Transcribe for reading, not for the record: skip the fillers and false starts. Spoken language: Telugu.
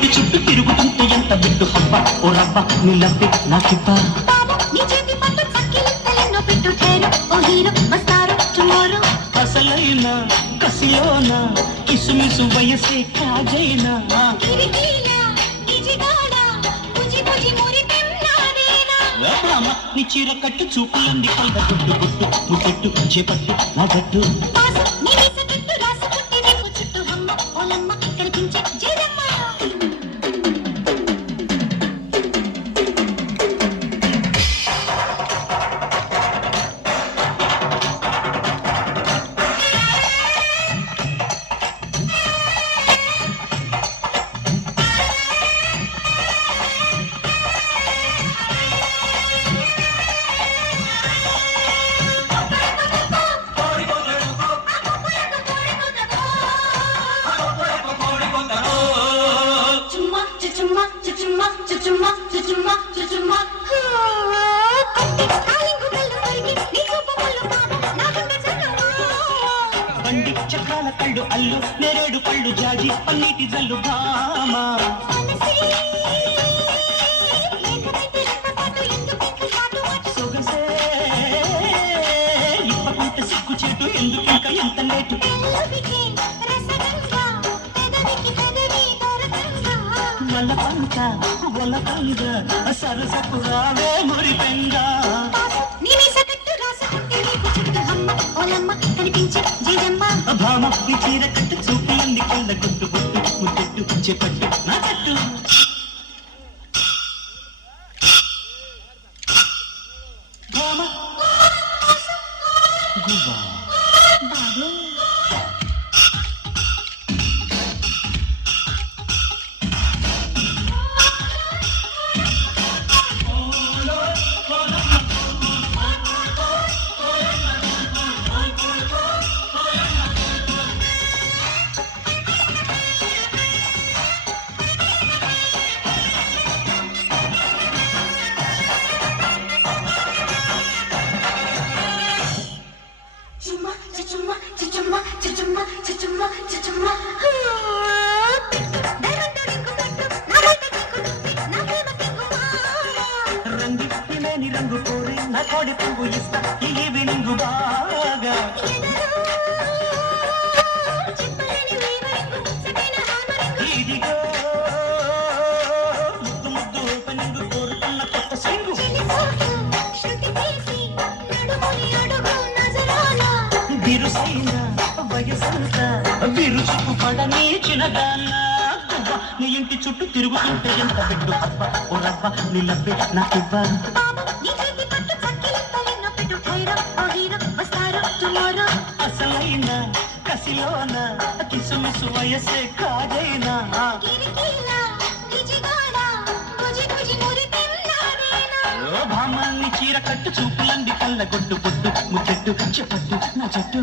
ఇంటి చుట్టూ తిరుగుతుంటే ఎంత బిడ్డు హబ్బ ఓ రబ్బ నిలబ్బి నాకిబ్బా అసలైన కసిలోన కిసుమిసు వయసే కాజైనా నీ చీర కట్టు చూపులంది కళ్ళ గుట్టు గుట్టు ముట్టెట్టు చేపట్టు నా గట్టు బండి చక్రాల కళ్ళు అల్లు నేరేడు పళ్ళు జాజి పన్నీటి జల్లు భామా సొగసే ఇప్పకుంట సిగ్గు చెట్టు ఎందుకింక ఎంత నేటు వలపంక వలకంగ సరసకు రావే మురి పెంగ భామ నీ చీర కట్టు చూపులంది కళ్ళ గుట్టు గుట్టు ముట్టెట్టు చేపట్టు నా కట్టు భామ గువ్వా బాబు రంగిలేని రంగు కోరి నా కోడి పువ్వు ఇస్తా ఈవినింగ్ బాగా ఇదిగో ముద్దు ముద్దు ఓపెనింగ్ కోరుతున్న కొత్త సింగు బిరుసైన వయసంతా బిరుసుకు పడని చిన్నదాన్న నీ ఇంటి చుట్టూ తిరుగుతుంటే ఎంత బిడ్డు అబ్బ ఓ రబ్బ నిలబ్బి నాకివ్వ అసలైన కసిలోన కిసుమిసు వయసే కాజైనా భామాన్ని చీర కట్టు చూపులంది కళ్ళ గొడ్డు బొడ్డు ముచ్చట్టు చెప్పట్టు నా చెట్టు